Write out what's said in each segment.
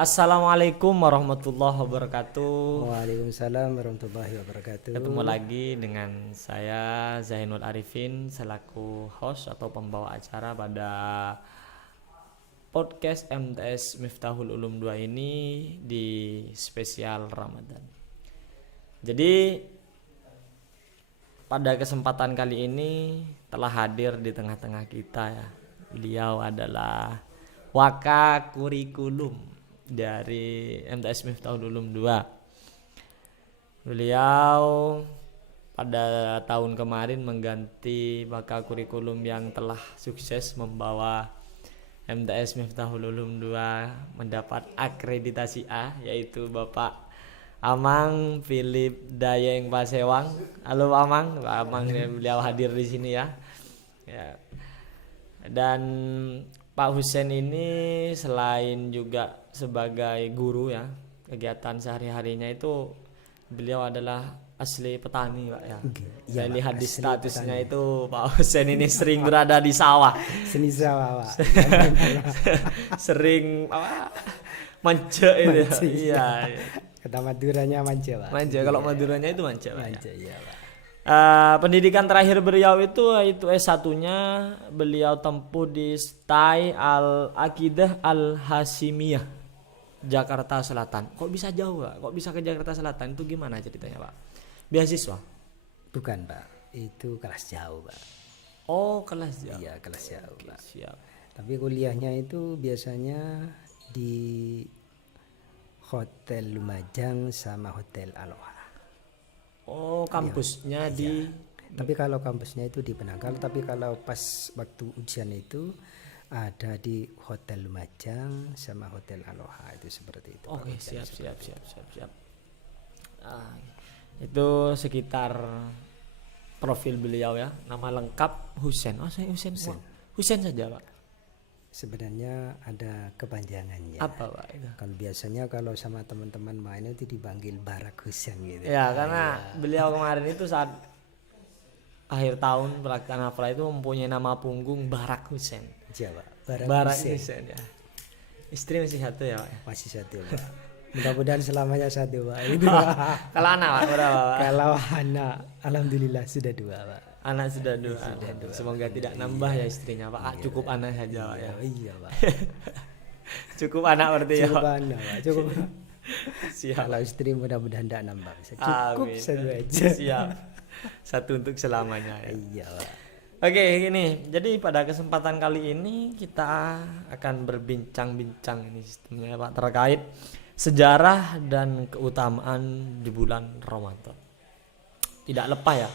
Assalamualaikum warahmatullahi wabarakatuh. Waalaikumsalam warahmatullahi wabarakatuh. Ketemu lagi dengan saya Zainul Arifin selaku host atau pembawa acara pada podcast MTS Miftahul Ulum 2 ini di spesial Ramadan. Jadi pada kesempatan kali ini telah hadir di tengah-tengah kita ya. Beliau adalah Waka Kurikulum dari MTS Miftahul Ulum 2. Beliau pada tahun kemarin mengganti Waka Kurikulum yang telah sukses membawa MTS Miftahul Ulum 2 mendapat akreditasi A, yaitu Bapak Amang Philip Dayeng Pasewang. Halo Pak Amang, Pak Amang beliau hadir di sini ya. Dan Pak Husen ini selain juga sebagai guru ya, kegiatan sehari-harinya itu beliau adalah asli petani Pak ya. Saya Pak, lihat di asli statusnya petani. itu Pak Husen ini sering berada di sawah. Seni sawah, Pak. Sering manja itu. Manja, Iya. Kata Maduranya manja, Pak. Manja, kalau Maduranya itu manja Pak. Manja, iya, Pak. Pendidikan terakhir beliau itu S1-nya beliau tempuh di STAI Al-Aqidah Al-Hasimiyah Jakarta Selatan. Kok bisa jauh Pak? Kok bisa ke Jakarta Selatan? Itu gimana ceritanya Pak? Beasiswa? Bukan, Pak. Itu kelas jauh, Pak. Oh, kelas jauh. Iya, kelas jauh, Oke, Pak. siap. Tapi kuliahnya itu biasanya di Hotel Lumajang sama Hotel Aloha. Oh, kampusnya di Tapi kalau kampusnya itu di Penanggal, tapi kalau pas waktu ujian itu ada di Hotel Lumajang sama Hotel Aloha, itu seperti itu. Oke, Pak. siap. Itu sekitar profil beliau ya. Nama lengkap Husen. Oh, saya Husen. Husen saja, Pak. Sebenarnya ada kepanjangannya. Apa, Pak? Itu? Kalau biasanya kalau sama teman-teman main itu dipanggil Barak Husen gitu. Ya, karena beliau kemarin itu saat akhir tahun pelaksanaan hafal itu mempunyai nama punggung Barak Husen. Iya, Pak. Barak Husen ya. Istri masih satu ya, Pak? Masih satu, Pak. Mudah-mudahan selamanya satu, Pak. Itu, Pak. Kalau anak, Pak, berapa, Pak? Kalau anak, alhamdulillah sudah 2, Pak. Anak sudah 2. Semoga tidak nambah ya istrinya, Pak. Cukup anak saja, Pak ya. Iya, Pak. Cukup anak berarti ya, Cukup Pak. anak, Pak. Cukup. Siap. Kalau istri mudah-mudahan tidak nambah. Cukup Amin. satu aja. Siap. Satu untuk selamanya ya. Iya, Pak. Oke, gini. Jadi pada kesempatan kali ini kita akan berbincang-bincang ini sistemnya Pak terkait sejarah dan keutamaan di bulan Ramadan. Tidak lepas ya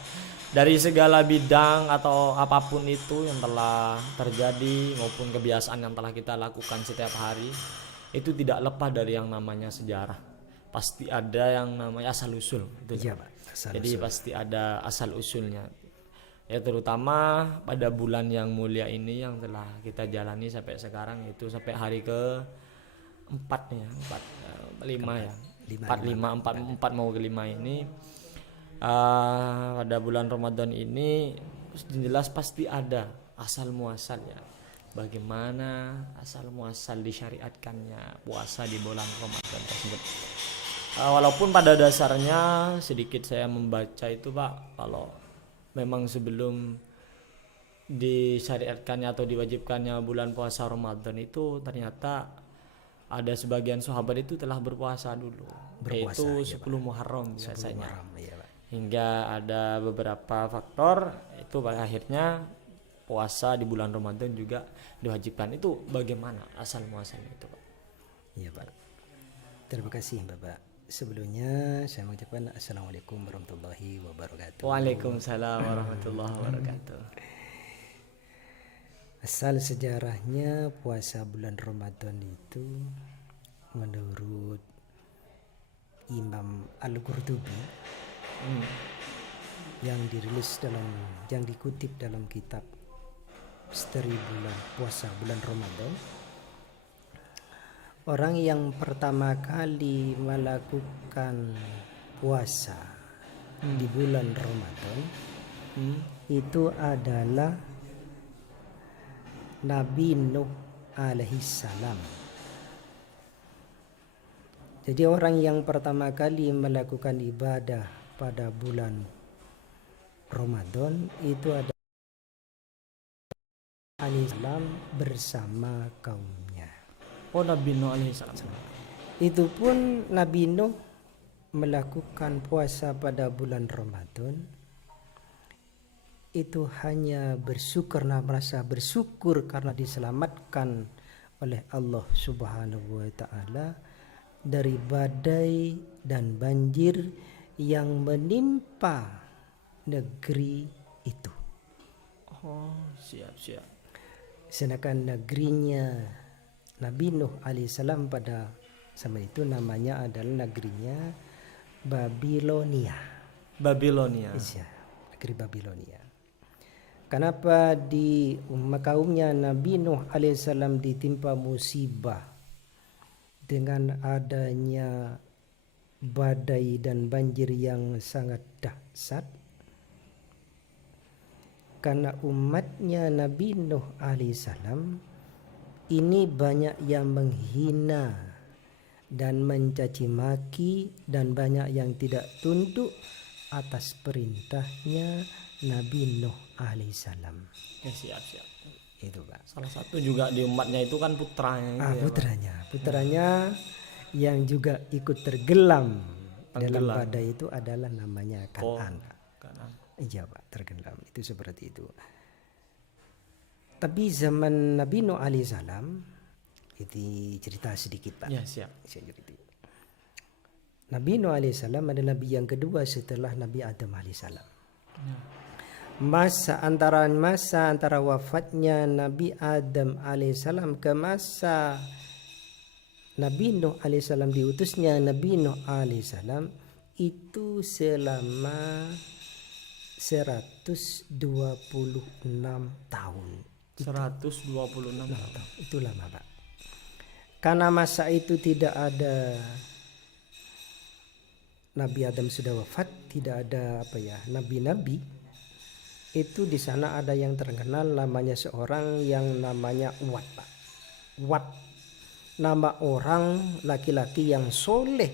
dari segala bidang atau apapun itu yang telah terjadi maupun kebiasaan yang telah kita lakukan setiap hari, itu tidak lepas dari yang namanya sejarah. Pasti ada yang namanya asal usul itu. Iya, Pak. Jadi pasti ada asal usulnya. Ya terutama pada bulan yang mulia ini yang telah kita jalani sampai sekarang, itu sampai hari ke 4 nih ya, 5 ya. 4 mau ke 5 ini. Pada bulan Ramadan ini jelas pasti ada asal muasal ya. Bagaimana asal muasal disyariatkannya puasa di bulan Ramadan tersebut. Walaupun pada dasarnya sedikit saya membaca itu Pak, kalau memang sebelum disyariatkannya atau diwajibkannya bulan puasa Ramadan itu ternyata ada sebagian sahabat itu telah berpuasa dulu, yaitu 10 Muharram biasanya. Hingga ada beberapa faktor itu pada akhirnya puasa di bulan Ramadan juga diwajibkan. Itu bagaimana asal muasalnya itu Pak? Iya, Pak. Terima kasih Bapak. Sebelumnya saya mengucapkan Assalamualaikum warahmatullahi wabarakatuh. Waalaikumsalam warahmatullahi wabarakatuh. Asal sejarahnya puasa bulan Ramadan itu menurut Imam Al-Qurtubi yang dikutip dalam kitab Misteri Bulan Puasa Bulan Ramadan, orang yang pertama kali melakukan puasa di bulan Ramadan itu adalah Nabi Nuh alaihissalam. Jadi orang yang pertama kali melakukan ibadah pada bulan Ramadan itu adalah alaihissalam bersama kaumnya. Oh, Nabi Nuh alaihissalam. Itu pun Nabi Nuh melakukan puasa pada bulan Ramadan itu hanya bersyukur, merasa bersyukur karena diselamatkan oleh Allah Subhanahu wa taala dari badai dan banjir yang menimpa negeri itu. Oh, siap. Sedangkan negerinya Nabi Nuh alaihissalam pada zaman itu namanya adalah negerinya Babilonia. Babilonia. Negeri Babilonia. Kenapa di kaumnya Nabi Nuh alaihissalam ditimpa musibah dengan adanya badai dan banjir yang sangat dahsyat? Karena umatnya Nabi Nuh alaihissalam ini banyak yang menghina dan mencaci maki dan banyak yang tidak tunduk atas perintahnya Nabi Nuh alaihissalam. Ya, siap. Itu Pak. Salah satu juga di umatnya itu kan putranya. Putranya yang juga ikut tenggelam dalam badai itu adalah namanya Kan'an. Iya Pak, tenggelam itu seperti itu. Tapi zaman Nabi Nuh alaihissalam itu cerita sedikit Pak. Ya, siap. Nabi Nuh alaihissalam adalah Nabi yang kedua setelah Nabi Adam alaihissalam. Ya. Masa antara wafatnya Nabi Adam alaihissalam ke masa Nabi Nuh alaihissalam diutusnya Nabi Nuh alaihissalam itu selama 126 tahun. 126 tahun. Itu lama Pak. Karena masa itu tidak ada Nabi Adam sudah wafat, tidak ada nabi-nabi. Itu di sana ada yang terkenal namanya seorang yang namanya Wat Pak. Wat, nama orang laki-laki yang soleh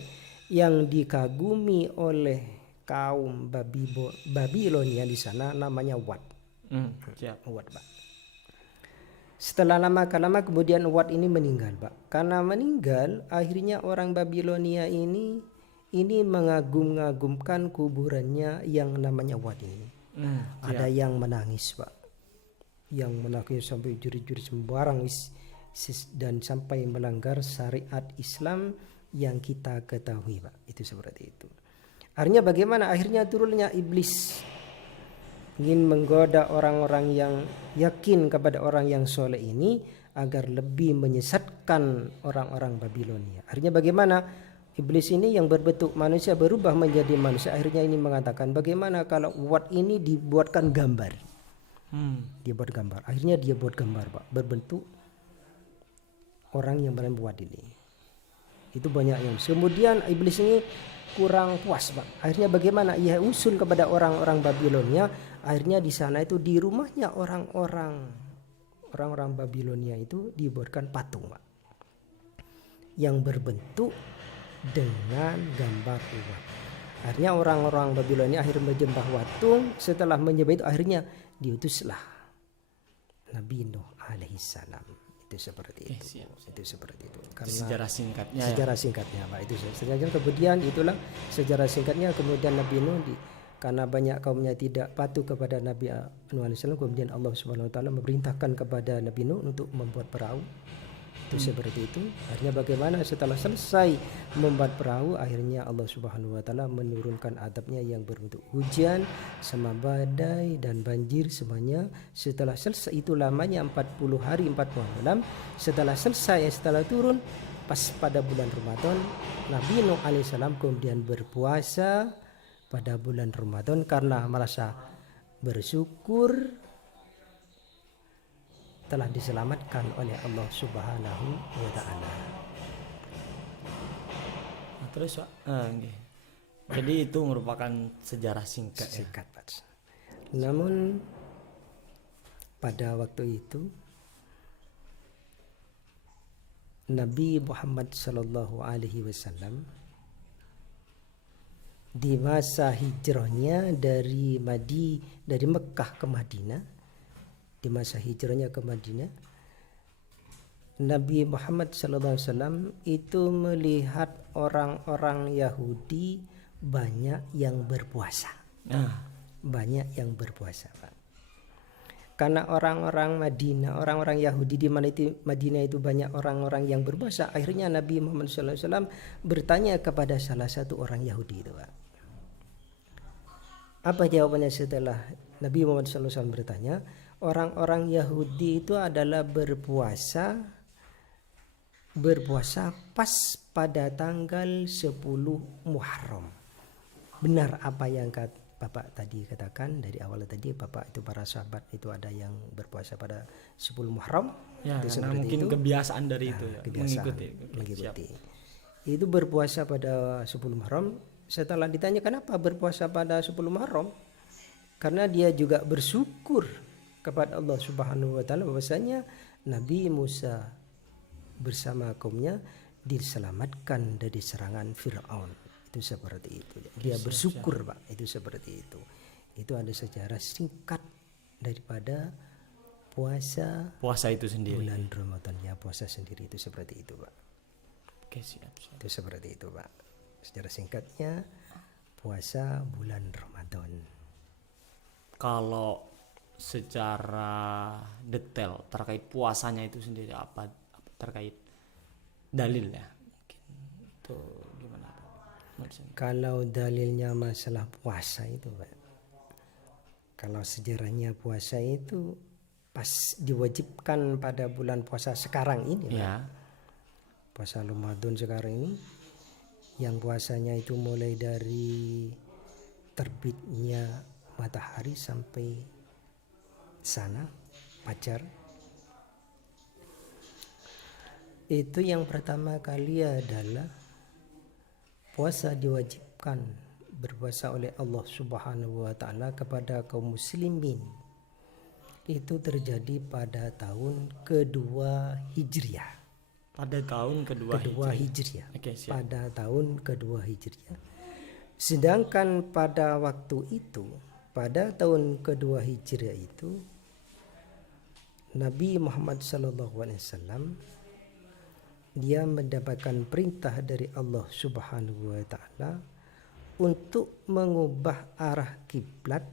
yang dikagumi oleh kaum Babilonia di sana namanya Wat. Siap. Wat Pak. Setelah lama kemudian Wat ini meninggal Pak. Karena meninggal akhirnya orang Babilonia ini mengagum-agumkan kuburannya yang namanya Wat ini. Ada yang menangis Pak, yang menangis sampai juri-juri sembarang dan sampai melanggar syariat Islam yang kita ketahui Pak. Itu seperti itu. Akhirnya bagaimana? Akhirnya turunnya iblis ingin menggoda orang-orang yang yakin kepada orang yang soleh ini agar lebih menyesatkan orang-orang Babilonia. Akhirnya bagaimana? Iblis ini yang berbentuk manusia berubah menjadi manusia. Akhirnya ini mengatakan bagaimana kalau Wat ini dibuatkan gambar. Dia buat gambar. Akhirnya dia buat gambar Pak, berbentuk orang yang bernama Wat ini. Itu banyak yang. Kemudian iblis ini kurang puas Pak. Akhirnya bagaimana? Ia usul kepada orang-orang Babilonia. Akhirnya di sana itu di rumahnya orang-orang Babilonia itu dibuatkan patung Pak, yang berbentuk dengan gambar Wat. Akhirnya orang-orang Babilonia akhirnya menyembah patung. Setelah menyembah itu akhirnya diutuslah Nabi Nuh alaihissalam. Itu seperti itu. Itu seperti itu. Karena sejarah singkatnya. Sejarah singkatnya Pak itu. Kemudian itulah sejarah singkatnya. Kemudian Nabi Nuh karena banyak kaumnya tidak patuh kepada Nabi Nuh alaihissalam, kemudian Allah Subhanahu wa taala memerintahkan kepada Nabi Nuh untuk membuat perahu. Itu seperti itu. Akhirnya bagaimana? Setelah selesai membuat perahu, akhirnya Allah Subhanahu wa taala menurunkan adabnya yang berbentuk hujan sama badai dan banjir semuanya. Setelah selesai itu lamanya 40 hari 40 malam. Setelah selesai, setelah turun pas pada bulan Ramadan, Nabi Nuh alaihissalam kemudian berpuasa pada bulan Ramadan karena merasa bersyukur telah diselamatkan oleh Allah Subhanahu wa taala. Terus Pak, jadi itu merupakan sejarah singkat. Pak. Namun pada waktu itu Nabi Muhammad sallallahu alaihi wasallam di masa hijrahnya dari Mekah ke Madinah, di masa hijrahnya ke Madinah, Nabi Muhammad sallallahu alaihi wasallam itu melihat orang-orang Yahudi banyak yang berpuasa. Banyak yang berpuasa, Pak. Karena orang-orang Madinah, orang-orang Yahudi di mana itu Madinah itu banyak orang-orang yang berpuasa, akhirnya Nabi Muhammad SAW bertanya kepada salah satu orang Yahudi itu, Pak. Apa jawabannya setelah Nabi Muhammad SAW bertanya? Orang-orang Yahudi itu adalah berpuasa pas pada tanggal 10 Muharram. Benar apa yang Bapak tadi katakan dari awal tadi, Bapak itu para sahabat itu ada yang berpuasa pada 10 Muharram. Ya, itu karena mungkin itu kebiasaan dari itu ya, kebiasaan, mengikuti. Itu berpuasa pada 10 Muharram. Setelah ditanya kenapa berpuasa pada 10 Muharram? Karena dia juga bersyukur kepada Allah Subhanahu wa taala bahwasanya Nabi Musa bersama kaumnya diselamatkan dari serangan Firaun. Itu seperti itu. Dia bersyukur, Pak. Itu seperti itu. Itu ada sejarah singkat daripada puasa itu sendiri. Bulan Ramadan ya, puasa sendiri itu seperti itu, Pak. Oke, siap. Itu seperti itu, Pak. Sejarah singkatnya puasa bulan Ramadan. Kalau secara detail terkait puasanya itu sendiri apa terkait dalil ya? Mungkin itu gimana, Pak? Kalau dalilnya masalah puasa itu, Pak. Kalau sejarahnya puasa itu pas diwajibkan pada bulan puasa sekarang ini, ya. Pak. Puasa Ramadan sekarang ini yang puasanya itu mulai dari terbitnya matahari sampai sana fajar. Itu yang pertama kali adalah puasa diwajibkan berpuasa oleh Allah Subhanahu wa taala kepada kaum muslimin. Itu terjadi pada tahun kedua Hijriah. Pada tahun kedua Hijriah. Oke, siap. Pada tahun kedua Hijriah. Sedangkan pada waktu itu, pada tahun kedua Hijriah itu Nabi Muhammad SAW dia mendapatkan perintah dari Allah Subhanahu wa taala untuk mengubah arah kiblat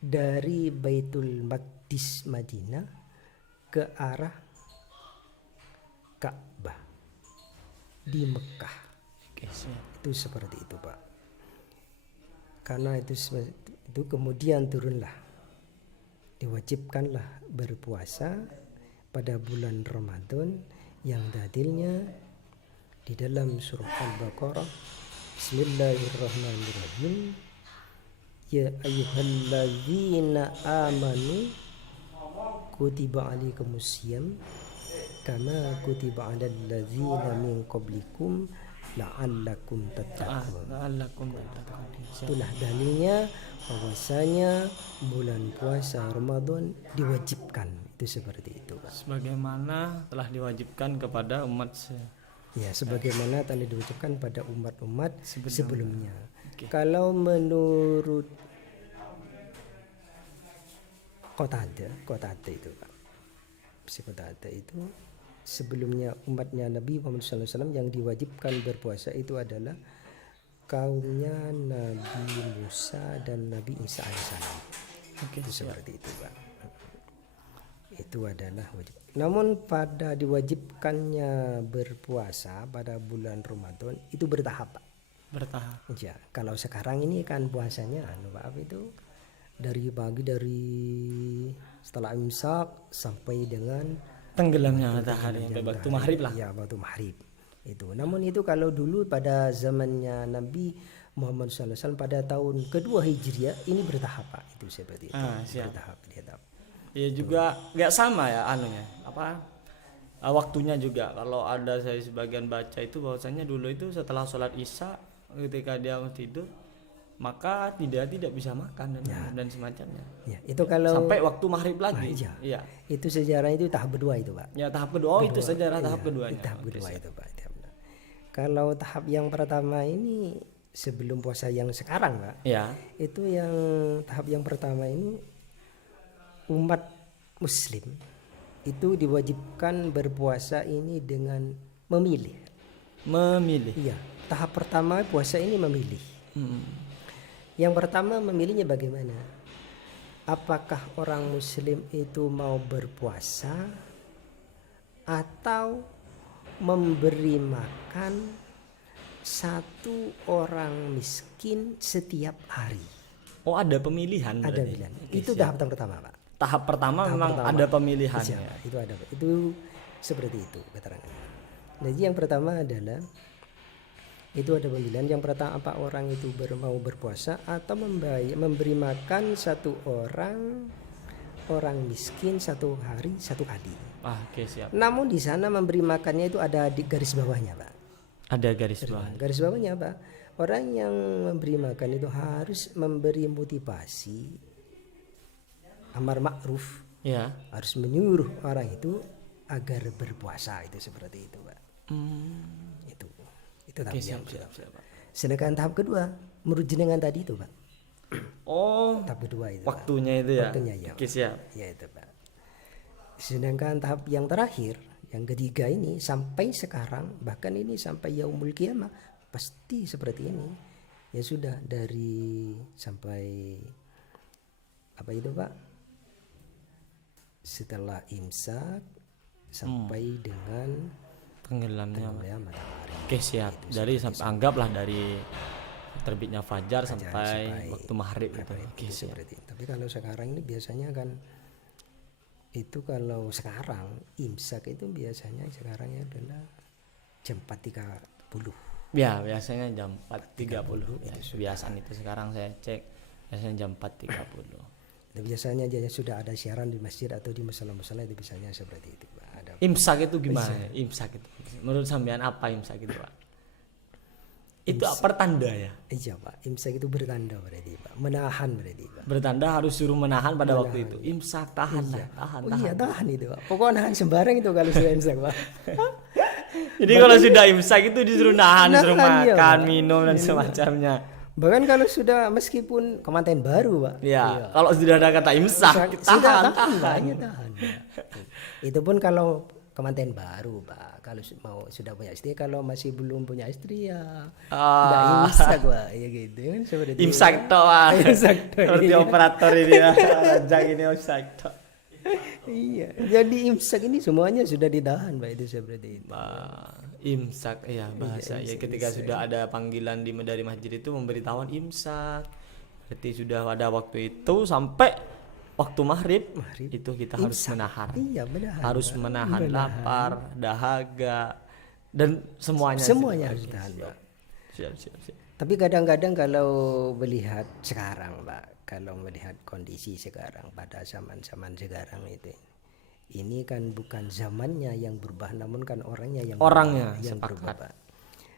dari Baitul Maqdis Madinah ke arah Ka'bah di Mekah. Itu seperti itu, Pak. Karena itu kemudian turunlah, diwajibkanlah berpuasa pada bulan Ramadan yang dalilnya di dalam surah Al-Baqarah, Bismillahirrahmanirrahim, ya ayyuhalladzina amanu kutiba alaikumusiyam kama kutiba alal ladzina min qablikum la'allakum tattaqun. Itulah dalilnya bahwasanya bulan puasa Ramadan diwajibkan. Itu seperti itu, Pak. Sebagaimana telah diwajibkan kepada umat sebagaimana telah diwajibkan pada umat-umat sebelumnya. Kalau menurut Qatada itu, Pak. Qatada itu sebelumnya umatnya Nabi Muhammad SAW yang diwajibkan berpuasa itu adalah kaumnya Nabi Musa dan Nabi Isa alaihissalam. Itu seperti itu, Pak. Itu adalah wajib. Namun pada diwajibkannya berpuasa pada bulan Ramadan itu bertahap, Pak. Bertahap. Ya, kalau sekarang ini kan puasanya Pak, itu dari pagi, dari setelah imsak sampai dengan tenggelamnya matahari sampai waktu maghrib lah. Ya, waktu maghrib itu. Namun itu kalau dulu pada zamannya Nabi Muhammad SAW pada tahun kedua Hijriah ini bertahap, Pak. Itu seperti itu. Bertahap. Ya juga nggak sama ya waktunya juga. Kalau ada saya sebagian baca itu bahwasanya dulu itu setelah sholat isya ketika dia mau tidur maka tidak bisa makan dan semacamnya. Ya, itu kalau Sampai waktu maghrib lagi. iya. Iya. Itu sejarah itu tahap kedua itu, Pak. Ya tahap kedua. Oh, itu sejarah tahap Iya, keduanya. tahap Oke, kedua siap. itu, Pak. Kalau tahap yang pertama ini sebelum puasa yang sekarang, Pak. Ya. Itu yang tahap yang pertama ini umat muslim itu diwajibkan berpuasa ini dengan memilih. Iya, tahap pertama puasa ini memilih. Yang pertama memilihnya bagaimana? Apakah orang muslim itu mau berpuasa atau memberi makan satu orang miskin setiap hari? Oh, ada pemilihan Ada berarti. pilihan. Oke, Itu siap. tahap yang pertama, Pak. Tahap pertama Tahap memang pertama. ada pemilihan. Iya, Ya. itu ada. Itu seperti itu keterangan. Jadi yang pertama adalah itu ada pemilihan. Yang pertama, apa orang itu mau berpuasa atau memberi makan satu orang miskin satu hari satu kali. Oke, siap. Namun di sana memberi makannya itu ada di garis bawahnya, Pak. Ada garis bawah. Garis bawahnya apa? Orang yang memberi makan itu harus memberi motivasi amar ma'ruf. Ya. Harus menyuruh orang itu agar berpuasa, itu seperti itu, Pak. Itu tahap yang Siap. Pak. sedangkan tahap kedua menurut jenengan tadi itu, Pak. Oh, Tahap kedua itu, waktunya itu ya. Waktunya, ya. Oke, siap. Ya itu, Pak. Sedangkan tahap yang terakhir, yang ketiga ini sampai sekarang, bahkan ini sampai yaumul kiamah pasti seperti ini. Ya sudah, dari sampai apa itu, Pak? Setelah imsak sampai dengan Tenggelamnya. matahari. Oke, siap. Dari sampai anggaplah dari terbitnya fajar sampai waktu maghrib gitu. Oke, Itu siap. seperti itu. Tapi kalau sekarang ini biasanya kan itu kalau sekarang imsak itu biasanya sekarang adalah jam 4.30. Ya, biasanya jam 4.30. Ya, kebiasaan itu sekarang saya cek biasanya jam 4.30. Itu biasanya aja sudah ada siaran di masjid atau di musola-musola, itu biasanya seperti itu, Pak. Ada Imsak itu gimana? Imsak itu. Menurut sampean apa imsak itu, Pak? Itu pertanda ya. iya, Pak. Imsak itu bertanda berarti, Pak. Menahan berarti, Pak. Bertanda harus suruh menahan pada waktu itu. Imsak tahan. Oh iya, tahan itu, Pak. Pokoknya nahan sembarang itu kalau sudah imsak, Pak. Jadi kalau sudah imsak itu disuruh nahan, suruh iya, makan, Pak. minum dan semacamnya. Bahkan kalau sudah meskipun kemanten baru, Pak. Ya, kalau sudah ada kata imsak, Sudah tahan. Pak. Iya, tahan, Pak. Itu pun kalau kemanten baru, Pak. Kalau sudah punya istri, kalau masih belum punya istri ya enggak imsak, Pak. Ya gitu kan seperti itu. Imsak toh, Pak. Imsak toh, Seperti iya. operator ini ya. Rajang ini imsak toh. Iya, jadi imsak ini semuanya sudah ditahan, Pak, itu seperti itu. Imsak ya bahasa ya ketika sudah ada panggilan dari masjid itu memberitahuan imsak. Berarti sudah ada waktu itu sampai waktu maghrib. Itu kita harus menahan. Iya, menahan. Harus Pak. menahan lapar, dahaga dan semuanya. Semuanya harus Oke, ditahan, siap. Pak. Siap. Tapi kadang-kadang kalau melihat sekarang, Pak, kalau melihat kondisi sekarang pada zaman-zaman sekarang itu, ini kan bukan zamannya yang berubah, namun kan orangnya yang berubah, Pak.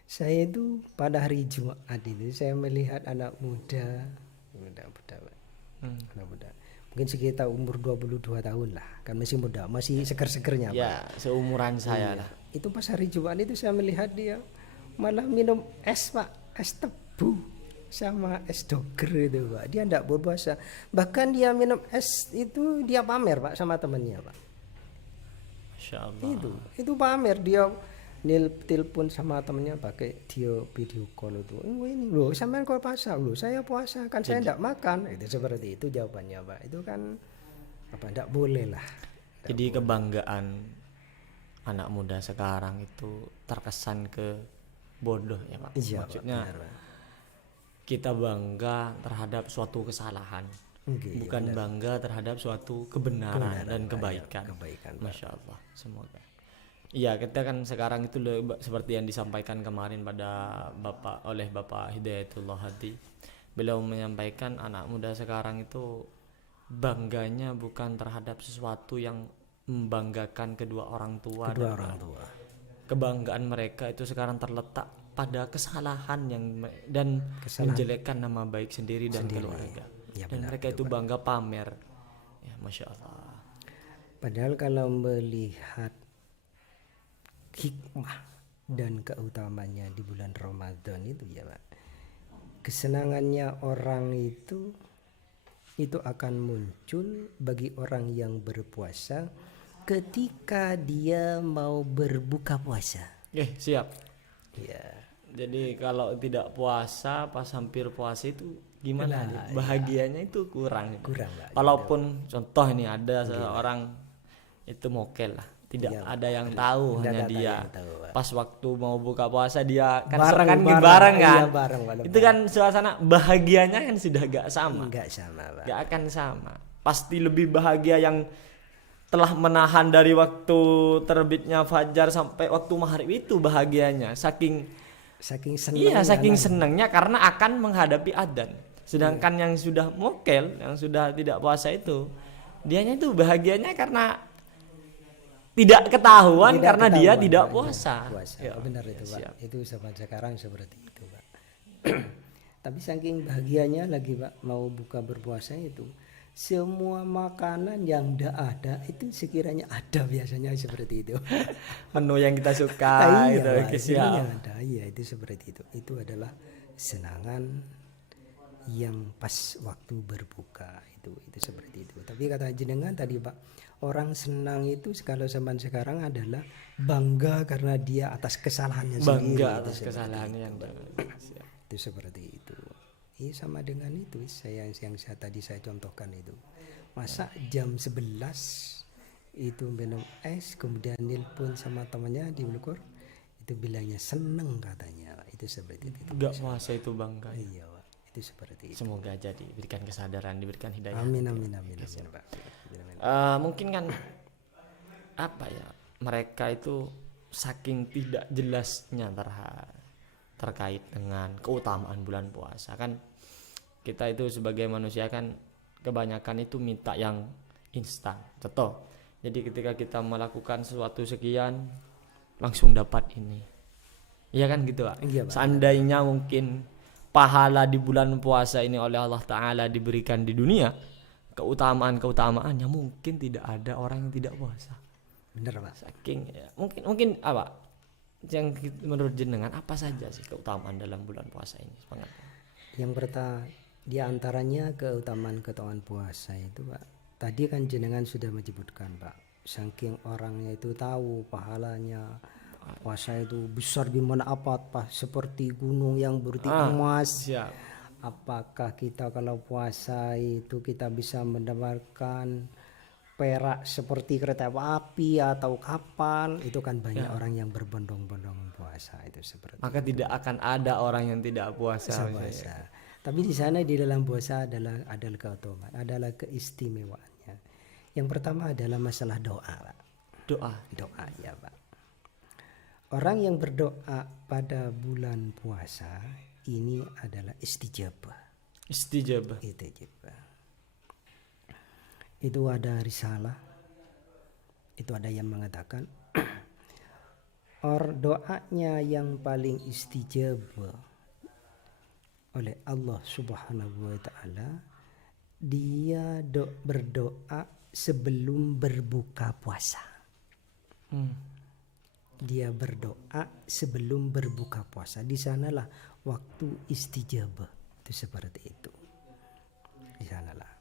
Saya itu pada hari Jumat itu saya melihat anak muda, Pak. Anak muda. Mungkin sekitar umur 22 tahun lah, kan masih muda, masih seger-segernya, Pak. Ya, seumuran saya lah. Itu pas hari Jumat itu saya melihat dia malah minum es, Pak, es tebu sama es doger itu, Pak. Dia enggak berpuasa. Bahkan dia minum es itu dia pamer, Pak, sama temannya, Pak. Masya Allah. Itu pamer, dia telepon sama temannya pakai video call itu. Oh, ini loh, sampean kok puasa? Loh, saya puasa, kan saya enggak makan. Itu seperti itu jawabannya, Pak. Itu kan apa, enggak boleh lah. Jadi kebanggaan anak muda sekarang itu terkesan ke bodoh ya, Pak. Iya, Maksudnya Pak, benar, Pak. kita bangga terhadap suatu kesalahan, bukan bangga terhadap suatu kebenaran dan kebaikan. Masya Allah, semoga. Iya, kita kan sekarang itu seperti yang disampaikan kemarin oleh Bapak Hidayatullah Hadi. Beliau menyampaikan anak muda sekarang itu bangganya bukan terhadap sesuatu yang membanggakan kedua orang tua. kebanggaan mereka itu sekarang terletak pada kesalahan dan Kesalahan. menjelekkan nama baik sendiri dan keluarga. Ya, Dan benar, mereka itu bangga pamer. Ya, Masya Allah. Padahal kalau melihat hikmah dan keutamanya di bulan Ramadan itu ya Pak, kesenangannya orang itu akan muncul bagi orang yang berpuasa ketika dia mau berbuka puasa. Siap. Ya, Jadi kalau tidak puasa pas hampir puasa itu gimana nih? Bahagianya itu kurang. kurang Pak. Walaupun contoh ini ada seseorang itu mokel lah, tidak ada yang tahu, hanya ada dia. yang tahu, Pak. Pas waktu mau buka puasa dia kan Bareng, kan bareng, bareng kan. iya, bareng, Pak. Itu kan suasana bahagianya kan sudah gak sama. Enggak sama Pak. Gak akan sama. Pasti lebih bahagia yang telah menahan dari waktu terbitnya fajar sampai waktu maghrib itu bahagianya. Saking senangnya. saking senangnya karena akan menghadapi adzan. Sedangkan yang sudah mokel, yang sudah tidak puasa itu, dianya itu bahagianya karena tidak ketahuan karena dia tidak puasa. Ya, benar itu Pak. Siap. Itu sampai sekarang seperti itu Pak. Tapi saking bahagianya lagi Pak mau buka berpuasa itu, semua makanan yang tidak ada itu sekiranya ada biasanya seperti itu. Menu yang kita suka Iya, gitu. Pak, Siap. sekiranya ada, iya itu seperti itu. Itu adalah senangan yang pas waktu berbuka itu seperti itu. Tapi kata jenengan tadi Pak, orang senang itu kalau zaman sekarang adalah bangga karena dia atas kesalahannya sendiri. Bangga atas kesalahannya yang siap. Itu seperti itu. Ini sama dengan itu yang tadi saya contohkan itu. Masa jam 11 itu minum es kemudian nelpon sama temannya di Bogor itu bilangnya seneng katanya. Itu seperti itu. Enggak puasa itu bangga. Iya Pak. Itu seperti itu. Semoga aja diberikan kesadaran, diberikan hidayah. Amin Pak. Mungkin kan apa ya, mereka itu saking tidak jelasnya terkait dengan keutamaan bulan puasa kan, kita itu sebagai manusia kan kebanyakan itu minta yang instan, contoh. Jadi ketika kita melakukan sesuatu sekian langsung dapat ini, iya kan gitu Pak. Iya, Pak. Seandainya mungkin pahala di bulan puasa ini oleh Allah Ta'ala diberikan di dunia, keutamaannya mungkin tidak ada orang yang tidak puasa. Bener Pak. Saking ya, mungkin apa yang menurut jenengan apa saja sih keutamaan dalam bulan puasa ini? Semangat. Yang pertama di antaranya keutamaan puasa itu Pak. Tadi kan jenengan sudah menyebutkan Pak, saking orangnya itu tahu pahalanya puasa itu besar gimana apa seperti gunung yang berarti emas. Siap. Apakah kita kalau puasa itu kita bisa mendapatkan perak seperti kereta api atau kapal? Itu kan banyak orang yang berbondong-bondong puasa itu seperti Maka itu. tidak akan ada orang yang tidak puasa. Tapi di sana di dalam puasa adalah keutamaan, adalah keistimewaannya. Yang pertama adalah masalah doa Pak. Doa ya Pak. Orang yang berdoa pada bulan puasa ini adalah istijabah. Itu ada risalah, itu ada yang mengatakan doanya yang paling istijabah oleh Allah Subhanahu wa Ta'ala, dia berdoa sebelum berbuka puasa. Dia berdoa sebelum berbuka puasa. Di sanalah waktu istijabah. Itu seperti itu. Di sanalah.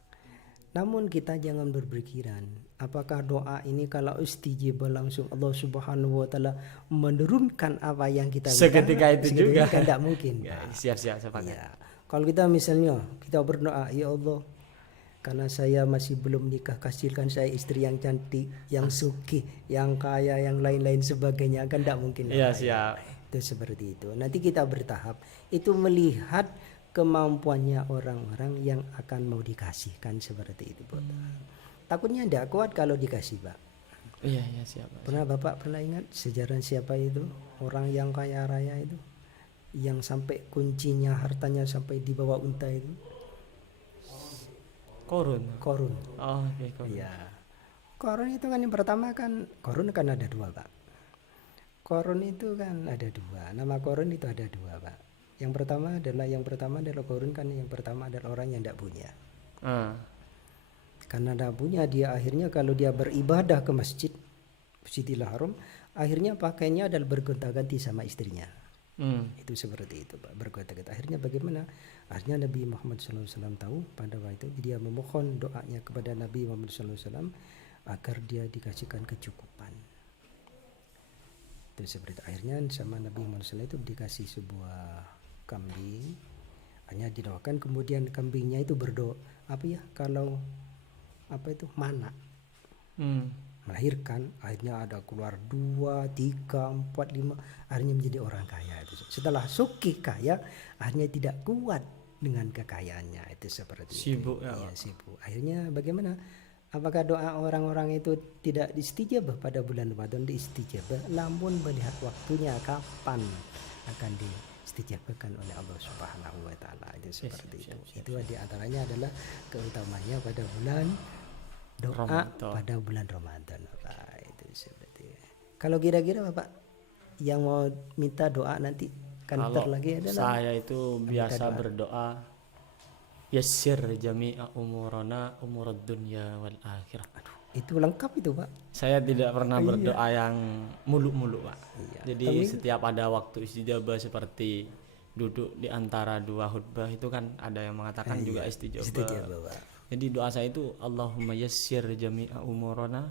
Namun kita jangan berpikiran apakah doa ini kalau istijabah langsung Allah Subhanahu wa Ta'ala menurunkan apa yang kita minta. Seketika itu juga kan tidak mungkin. Siap sepakat. Ya. Kalau kita misalnya kita berdoa, ya Allah, karena saya masih belum nikah, kasihkan saya istri yang cantik, yang sugih, yang kaya, yang lain-lain sebagainya, kan tidak mungkin. Iya siap. Itu seperti itu. Nanti kita bertahap. Itu melihat kemampuannya orang-orang yang akan mau dikasihkan seperti itu. Takutnya tidak kuat kalau dikasih Pak. Iya siap. Bapak pernah ingat sejarah siapa itu orang yang kaya raya itu, yang sampai kuncinya hartanya sampai di bawah unta itu? Korun. Oh, Korun. Ya. Korun itu kan yang pertama kan, Korun kan ada dua Pak. Korun itu kan ada dua. Nama korun itu ada dua, Pak. Yang pertama adalah korun kan yang pertama adalah orang yang tidak punya. Karena tidak punya dia akhirnya kalau dia beribadah ke Masjidil Haram, akhirnya pakainya adalah bergonta-ganti sama istrinya. Itu seperti itu, Pak, bergonta-ganti. Akhirnya bagaimana? Akhirnya Nabi Muhammad SAW tahu pada waktu itu dia memohon doanya kepada Nabi Muhammad SAW agar dia dikasihkan kecukupan. Itu seperti itu. Akhirnya sama Nabi Muhammad SAW itu dikasih sebuah kambing. Hanya didoakan, kemudian kambingnya itu berdoa mana melahirkan, akhirnya ada keluar 2, 3, 4, 5, akhirnya menjadi orang kaya. Setelah sukih kaya, akhirnya tidak kuat dengan kekayaannya. Itu seperti sibuk itu. Ya, sibuk. Akhirnya bagaimana? Apakah doa orang-orang itu tidak diistijabah pada bulan Ramadan? Diistijabah, namun melihat waktunya kapan akan diistijabahkan oleh Allah Subhanahu wa taala. Itu seperti itu. Itu di antaranya adalah keutamanya pada bulan doa Ramadan. Pada bulan Ramadan, Bapak. Itu seperti. Kalau kira-kira Bapak yang mau minta doa nanti kan lagi adalah saya itu biasa berdoa yassir jami'a umurana umurad dunya wal akhirah. Itu lengkap itu, Pak. Saya tidak pernah berdoa yang muluk-muluk, Pak. Jadi setiap ada waktu istijabah seperti duduk di antara dua khutbah itu kan ada yang mengatakan juga istijabah, Pak. Jadi doa saya itu Allahumma yassir jami'a umurana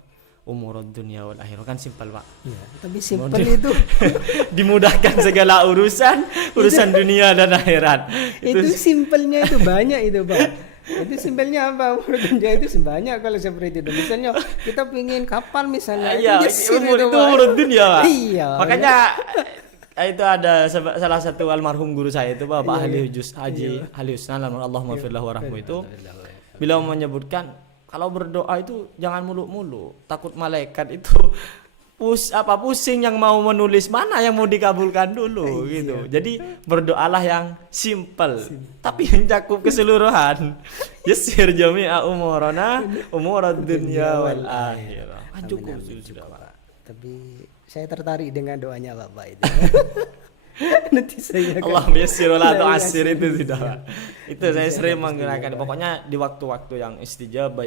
umurad dunya wal akhirah. Kan simpel, Pak. Iya, tapi simpel itu dimudahkan segala urusan dunia dan akhirat. Itu simpelnya itu banyak itu, Pak. Itu simpelnya apa? Itu sebanyak kalau seperti itu. Misalnya kita pengen kapal misalnya, itu umurad dunya, Pak. Iya. Makanya itu ada salah satu almarhum guru saya itu Bapak Ahli Haji Ali Husnan Allahumma firlahu warahmu itu beliau menyebutkan kalau berdoa itu jangan muluk-muluk, takut malaikat itu pusing yang mau menulis mana yang mau dikabulkan dulu gitu. Jadi berdoalah yang simple tapi mencakup keseluruhan. Yassir jami'a umurana umurad dunya wal akhirah. Cukup sudah, Pak. Tapi saya tertarik dengan doanya Bapak itu. Nanti saya Allah yassir wala tu'assir itu sudah. Itu saya sering menggunakan. Pokoknya di waktu-waktu yang istijabah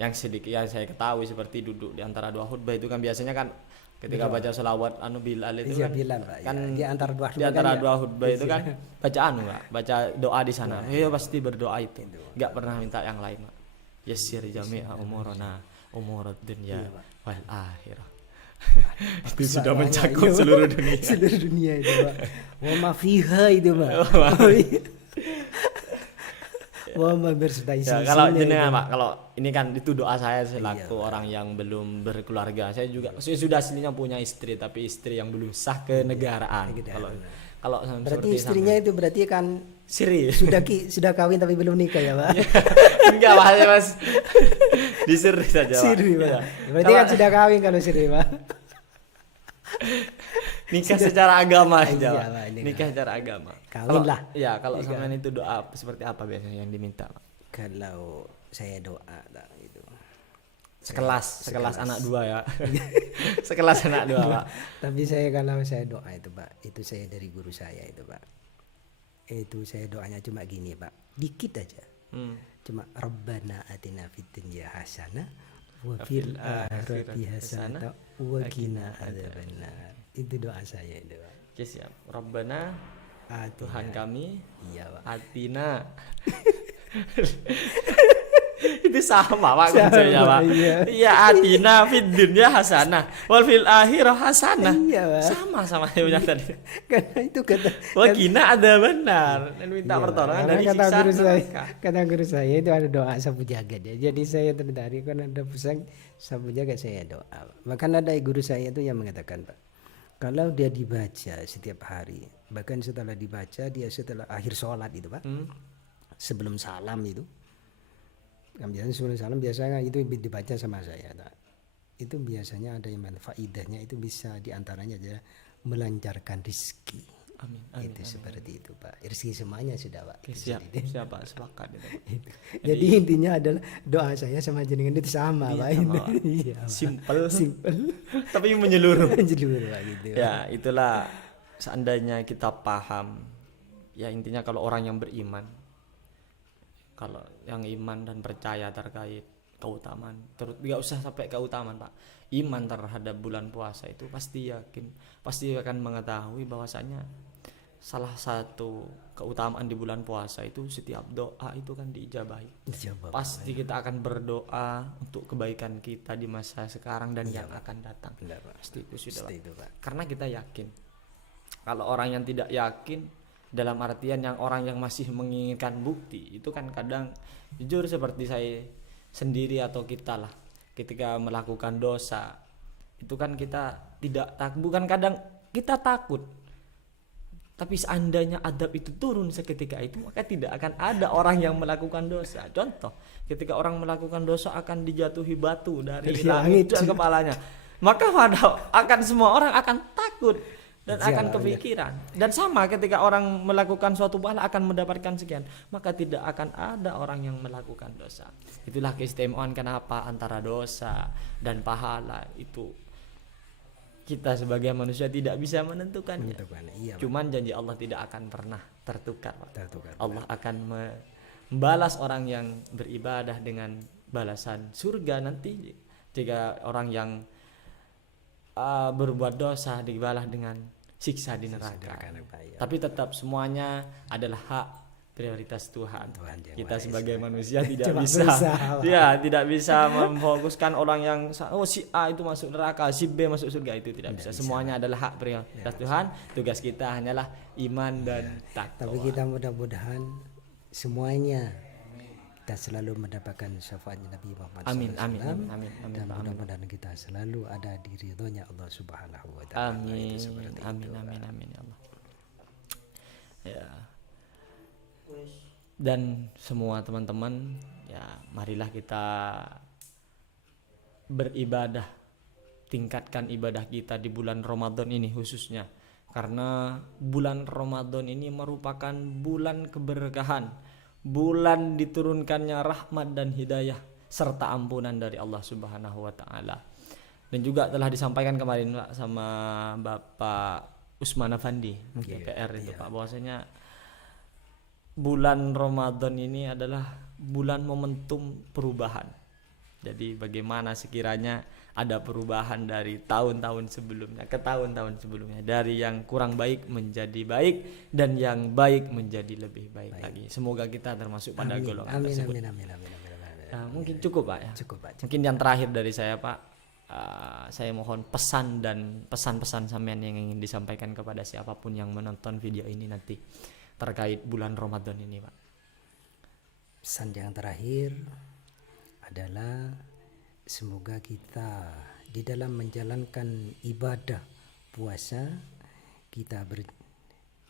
yang sedikit yang saya ketahui seperti duduk di antara dua khutbah itu kan biasanya kan ketika baca selawat Bilal itu kan Bilal, Pak, kan di antara dua khutbah itu kan baca doa di sana. Pasti berdoa itu. Enggak pernah minta yang lain, Pak. Yassir jami'a umurana umurad dunya wal akhirah. Itu sudah mencakup seluruh dunia itu, Pak. Wa ma fiha itu, Pak. Wa ma berserta isinya. Kalau jenengan, Pak, kalau ini kan itu doa saya selaku orang yang belum berkeluarga. Saya sudah aslinya punya istri tapi istri yang belum sah kenegaraan. Kalau berarti istrinya itu berarti kan siri. Sudah kawin tapi belum nikah ya, Pak? Enggak, Mas. Disiri saja, Pak. Siri, Pak. Berarti kan sudah kawin kalau siri, Pak. Nikah secara agama aja, Pak. Nikah secara agama. Kawin lah. Ya, kalau sampean itu doa seperti apa biasanya yang diminta, Pak? Kalau saya doa gitu. Sekelas anak dua ya. Sekelas anak dua, Pak. Tapi kalau saya doa itu, Pak, itu saya dari guru saya itu, Pak. Itu saya doanya cuma gini, Pak. Dikit aja. Cuma Rabbana atina fid dunya hasanah wa fil akhirati hasanah wa qina adzabannar. Itu doa saya itu, Pak. Oke, siap. Rabbana Tuhan kami, iya, Pak. Atina. Itu sama, Pak, konsepnya, Pak. Iya, atina fid dunya hasanah wal fil akhirah hasanah. Iya, Pak. Sama punya tadi. Karena itu kata qina adzabannar. Dan minta pertolongan dari siksa. Kata guru saya itu ada doa sapu jagat ya. Jadi saya tertarik kan ada pesan sapu jagat saya doa. Bahkan ada guru saya itu yang mengatakan, Pak, kalau dia dibaca setiap hari, bahkan setelah dibaca dia setelah akhir sholat itu, Pak, sebelum salam itu, kan biasanya sebelum salam biasanya itu dibaca sama saya, Pak. Itu biasanya ada yang faidahnya itu bisa diantaranya aja melancarkan rezeki. Amin. Amin. Itu seperti itu Pak. Rezeki semuanya sudah Pak. Oke, siap Pak, sepakat itu. Jadi intinya adalah doa saya sama jenengan itu sama Pak. Sama, Pak. Iya, Pak. Simple Simple. tapi menyeluruh. Menyeluruh Pak gitu. Ya, itulah seandainya kita paham. Ya intinya kalau orang yang beriman, kalau yang iman dan percaya terkait keutamaan, terus nggak usah sampai keutamaan Pak, iman terhadap bulan puasa itu pasti yakin, pasti akan mengetahui bahwasanya salah satu keutamaan di bulan puasa itu setiap doa itu kan diijabahi. Pasti kita akan berdoa untuk kebaikan kita di masa sekarang dan yang akan datang. Benar, Pak. Pasti itu sudah Pasti itu, Pak. Karena kita yakin. Kalau orang yang tidak yakin, dalam artian yang orang yang masih menginginkan bukti, itu kan kadang jujur seperti saya sendiri atau kita lah, ketika melakukan dosa itu kan kita tidak bukan kadang kita takut, tapi seandainya adab itu turun seketika itu, maka tidak akan ada orang yang melakukan dosa. Contoh, ketika orang melakukan dosa akan dijatuhi batu dari langit ke kepalanya, maka akan semua orang akan takut dan akan kepikiran. Dan sama ketika orang melakukan suatu pahala akan mendapatkan sekian, maka tidak akan ada orang yang melakukan dosa. Itulah keistimewaan kenapa antara dosa dan pahala itu kita sebagai manusia tidak bisa menentukannya. Iya, cuman janji Allah tidak akan pernah tertukar. Allah benar. akan membalas orang yang beribadah dengan balasan surga nanti, jika orang yang berbuat dosa dibalas dengan siksa di neraka. Tapi tetap semuanya adalah hak prioritas Tuhan. Kita sebagai manusia tidak bisa tidak bisa memfokuskan orang yang si A itu masuk neraka, si B masuk surga, itu tidak bisa. Semuanya adalah hak prioritas Tuhan. Tugas kita hanyalah iman dan takwa. Tapi kita mudah-mudahan semuanya kita selalu mendapatkan syafaatnya Nabi Muhammad Amin. Dan mudah-mudahan kita selalu ada di ridhonya Allah Subhanahu wa taala. Amin ya Allah. Ya. Dan semua teman-teman, ya marilah kita beribadah, tingkatkan ibadah kita di bulan Ramadan ini khususnya, karena bulan Ramadan ini merupakan bulan keberkahan, bulan diturunkannya rahmat dan hidayah serta ampunan dari Allah Subhanahu wa taala. Dan juga telah disampaikan kemarin Pak sama Bapak Usman Afandi DPR itu Pak, bahwasanya bulan Ramadan ini adalah bulan momentum perubahan. Jadi bagaimana sekiranya ada perubahan dari tahun-tahun sebelumnya ke tahun-tahun sebelumnya, dari yang kurang baik menjadi baik dan yang baik menjadi lebih baik lagi. Semoga kita termasuk pada golongan tersebut. Amin. Nah, mungkin cukup Pak ya. Mungkin yang terakhir dari saya Pak, saya mohon pesan dan pesan-pesan sampean yang ingin disampaikan kepada siapapun yang menonton video ini nanti terkait bulan Ramadan ini Pak. Pesan yang terakhir adalah semoga kita di dalam menjalankan ibadah puasa kita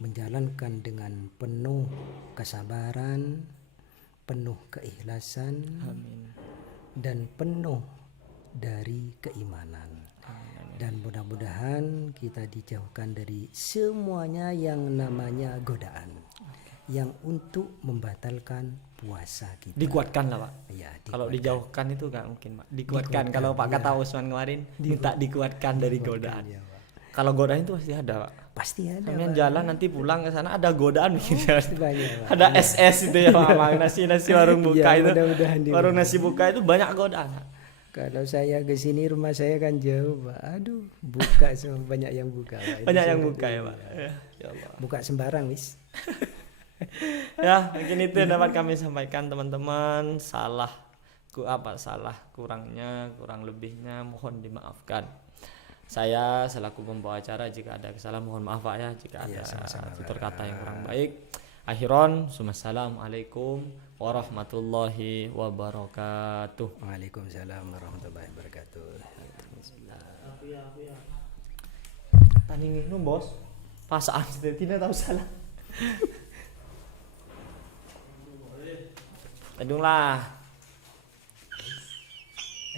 menjalankan dengan penuh kesabaran, penuh keikhlasan, Amin. dan penuh dari keimanan. Dan mudah-mudahan kita dijauhkan dari semuanya yang namanya godaan yang untuk membatalkan puasa kita. Dikuatkan lah Pak. Ya, kalau dijauhkan itu nggak mungkin Pak. Dikuatkan kalau Pak kata Usman kemarin, minta dikuatkan dari godaan. Ya, kalau godaan itu pasti ada Pak. Pasti ada. Kalian jalan nanti pulang ke sana ada godaan Pasti banyak, Pak. ada SS itu ya Pak, nasi warung buka itu. Warung nasi buka itu banyak godaan. Kalau saya ke sini rumah saya kan jauh Pak. Aduh, buka semua banyak yang buka Pak. Banyak yang buka ya Pak. Ya Allah. Buka sembarang wis. Ya, mungkin itu yang dapat kami sampaikan teman-teman. Salah kurangnya, kurang lebihnya mohon dimaafkan. Saya selaku pembawa acara jika ada kesalahan mohon maaf Pak ya, jika ada tutur kata yang kurang baik. Akhiron, assalamualaikum warahmatullahi wabarakatuh. Waalaikumsalam warahmatullahi wabarakatuh. Tani nginu bos, pasaan tidak tahu salah. Aduh lah.